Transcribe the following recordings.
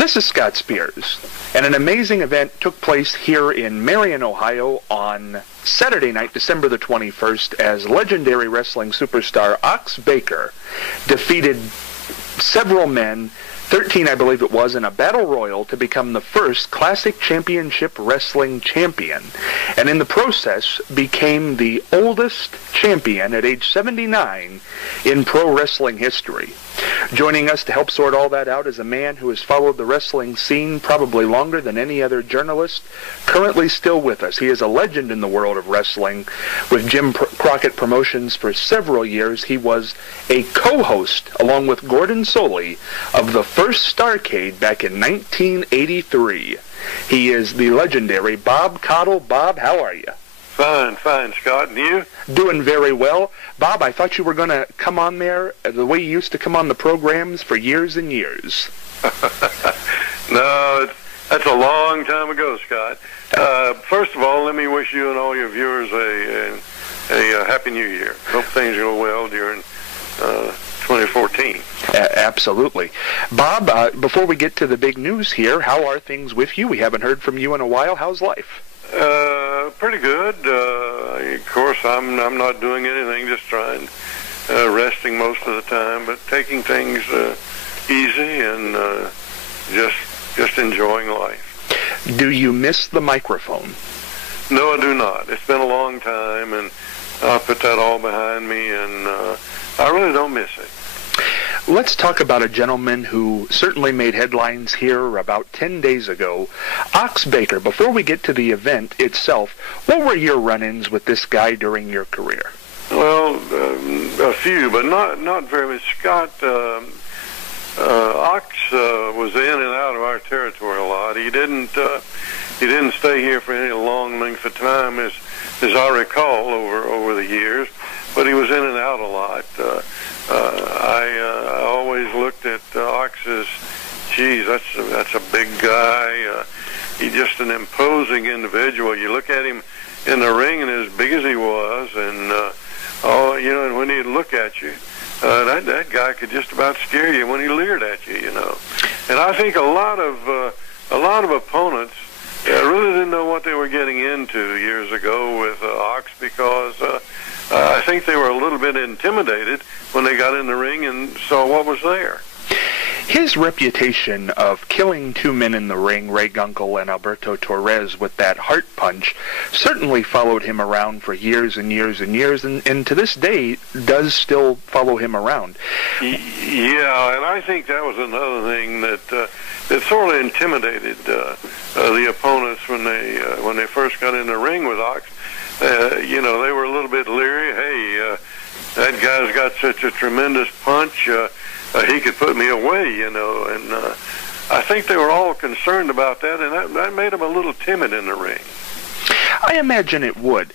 This is Scott Spears, and an amazing event took place here in Marion, Ohio on Saturday night, December the 21st, as legendary wrestling superstar Ox Baker defeated several men, 13 I believe it was, in a battle royal to become the first Classic Championship Wrestling champion, and in the process became the oldest champion at age 79 in pro wrestling history. Joining us to help sort all that out is a man who has followed the wrestling scene probably longer than any other journalist, currently still with us. He is a legend in the world of wrestling. With Jim Crockett Promotions for several years, he was a co-host, along with Gordon Soley, of the first Starrcade back in 1983. He is the legendary Bob Caudle. Bob, how are you? Fine, Scott. And you? Doing very well. Bob, I thought you were going to come on there the way you used to come on the programs for years and years. No, that's a long time ago, Scott. First of all, let me wish you and all your viewers a Happy New Year. Hope things go well during 2014. Absolutely. Bob, before we get to the big news here, how are things with you? We haven't heard from you in a while. How's life? Pretty good. Of course, I'm not doing anything, just trying, resting most of the time, but taking things easy and just enjoying life. Do you miss the microphone? No, I do not. It's been a long time, and I'll put that all behind me, and I really don't miss it. Let's talk about a gentleman who certainly made headlines here about 10 days ago, Ox Baker. Before we get to the event itself, what were your run-ins with this guy during your career? Well, a few, but not very much. Scott, Ox was in and out of our territory a lot. He didn't stay here for any long length of time, as I recall over the years, but he was in and out a lot. I always looked at Ox as, geez, that's a big guy. He's just an imposing individual. You look at him in the ring, and as big as he was, and and when he'd look at you, that guy could just about scare you when he leered at you, you know. And I think a lot of opponents really didn't know what they were getting into years ago with Ox, because I think they were a little bit intimidated when they got in the ring and saw what was there. His reputation of killing two men in the ring, Ray Gunkel and Alberto Torres, with that heart punch, certainly followed him around for years and years and years, and to this day does still follow him around. Yeah, and I think that was another thing that sort of intimidated the opponents when they first got in the ring with Ox. They were a little bit leery. Hey, that guy's got such a tremendous punch. He could put me away, and I think they were all concerned about that, and that made them a little timid in the ring. I imagine it would.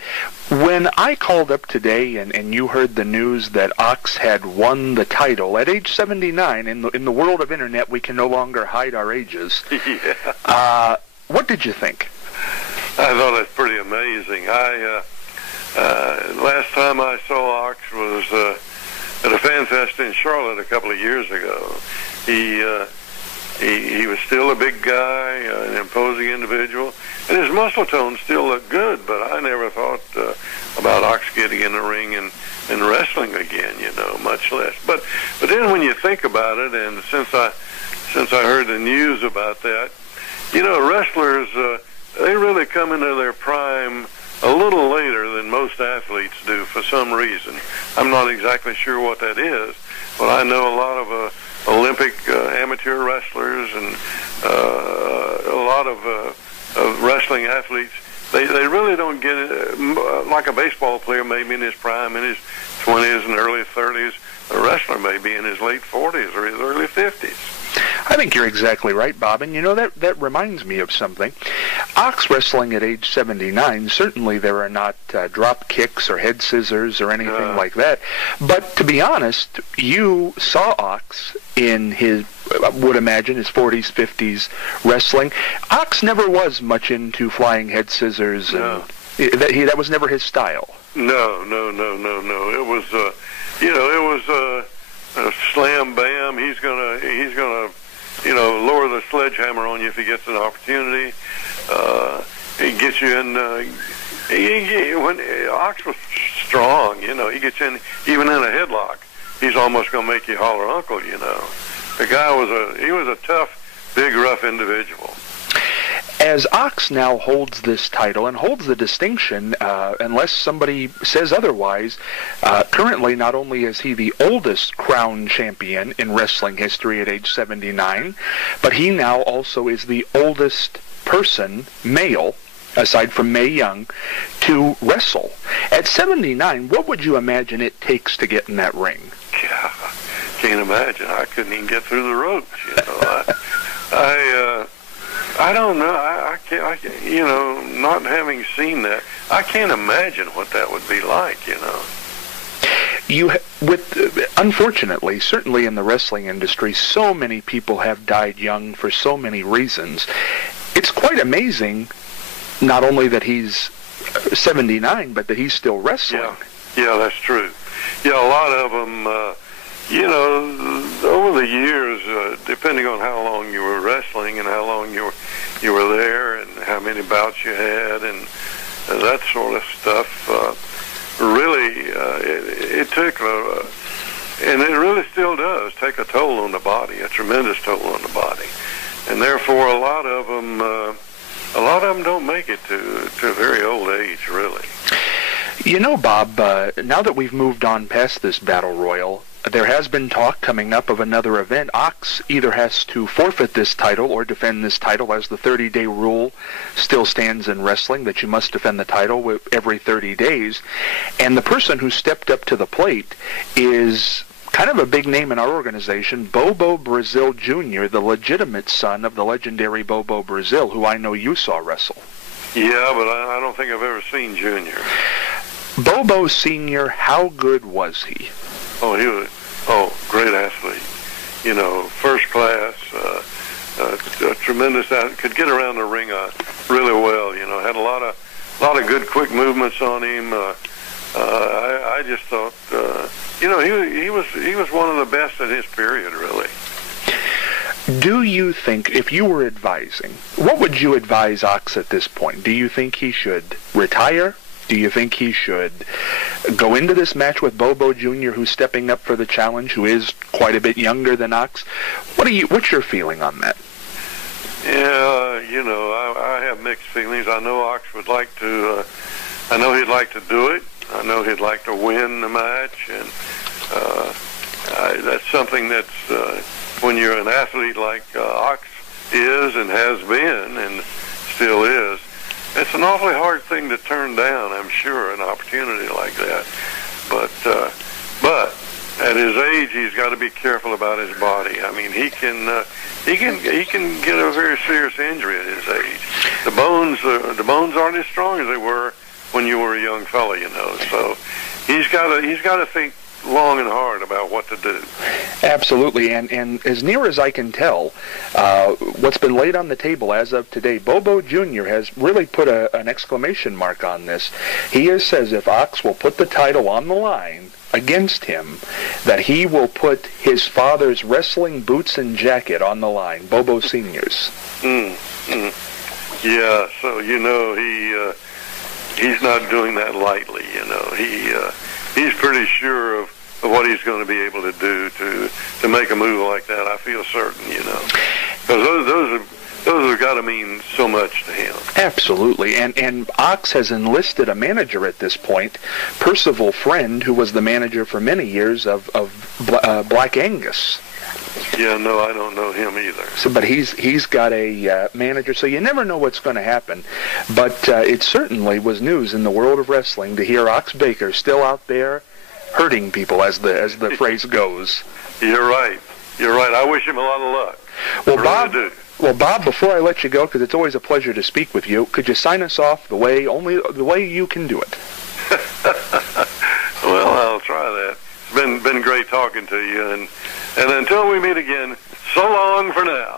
When I called up today and you heard the news that Ox had won the title at age 79, in the world of Internet, we can no longer hide our ages. Yeah. What did you think? I thought that's pretty amazing. Last time I saw Ox was at a fan fest in Charlotte a couple of years ago. He was still a big guy, an imposing individual, and his muscle tone still looked good, but I never thought about Ox getting in the ring and wrestling again, much less. But then when you think about it, and since I heard the news about that, wrestlers, they really come into their prime a little later than most athletes do for some reason. I'm not exactly sure what that is, but I know a lot of Olympic amateur wrestlers and a lot of wrestling athletes. They really don't get it like a baseball player maybe in his prime in his 20s and early 30s. A wrestler may be in his late 40s or his early 50s. I think you're exactly right, Bob, and that reminds me of something. Ox wrestling at age 79, certainly there are not drop kicks or head scissors or anything like that, but to be honest, you saw Ox in his, I would imagine, his 40s, 50s wrestling. Ox never was much into flying head scissors. No. That was never his style. No. It was, it was slam bam. He's gonna lower the sledgehammer on you if he gets an opportunity. He gets you in. When Ox was strong, he gets in even in a headlock. He's almost going to make you holler uncle. The guy was a tough, big, rough individual. As Ox now holds this title and holds the distinction, unless somebody says otherwise, currently not only is he the oldest crowned champion in wrestling history at age 79, but he now also is the oldest person, male, aside from Mae Young, to wrestle. At 79, what would you imagine it takes to get in that ring? Yeah, can't imagine. I couldn't even get through the ropes, I don't know. I can't, not having seen that, I can't imagine what that would be like, Unfortunately, certainly in the wrestling industry, so many people have died young for so many reasons. It's quite amazing, not only that he's 79, but that he's still wrestling. Yeah, that's true. Yeah, a lot of them, over the years, depending on how long you were wrestling and how long you were there and how many bouts you had and that sort of stuff, really, it took, and it really still does, take a toll on the body, a tremendous toll on the body. And therefore, a lot of them don't make it to a very old age, really. Bob, now that we've moved on past this battle royal, there has been talk coming up of another event. Ox either has to forfeit this title or defend this title, as the 30-day rule still stands in wrestling, that you must defend the title every 30 days. And the person who stepped up to the plate is kind of a big name in our organization, Bobo Brazil Jr., the legitimate son of the legendary Bobo Brazil, who I know you saw wrestle. Yeah, but I don't think I've ever seen Junior. Bobo Sr., how good was he? Oh, he was great athlete. First class, a tremendous athlete. Could get around the ring really well. Had a lot of good quick movements on him. I just thought, he was one of the best at his period, really. Do you think, if you were advising, what would you advise Ox at this point? Do you think he should retire? Do you think he should go into this match with Bobo Jr., who's stepping up for the challenge, who is quite a bit younger than Ox? What's your feeling on that? Yeah, I have mixed feelings. I know Ox would like to, I know he'd like to do it. I know he'd like to win the match, and that's something that's, when you're an athlete like Ox is and has been and still is, it's an awfully hard thing to turn down, I'm sure, an opportunity like that. But at his age, he's got to be careful about his body. I mean, he can get a very serious injury at his age. The bones aren't as strong as they were when you were a young fella, So he's got to think long and hard about what to do. Absolutely, and as near as I can tell, what's been laid on the table as of today, Bobo Jr. has really put an exclamation mark on this. He has says if Ox will put the title on the line against him, that he will put his father's wrestling boots and jacket on the line, Bobo Sr.'s. Yeah, so he's not doing that lightly. He's pretty sure of what he's going to be able to do to make a move like that. I feel certain, because those have got to mean so much to him. Absolutely, and Ox has enlisted a manager at this point, Percival Friend, who was the manager for many years of Black Angus. Yeah, no, I don't know him either. But he's got a manager, so you never know what's going to happen. But it certainly was news in the world of wrestling to hear Ox Baker still out there hurting people, as the phrase goes. You're right. I wish him a lot of luck. Well, Bob, before I let you go, because it's always a pleasure to speak with you, could you sign us off the way you can do it? Well, I'll try that. It's been great talking to you, and until we meet again, so long for now.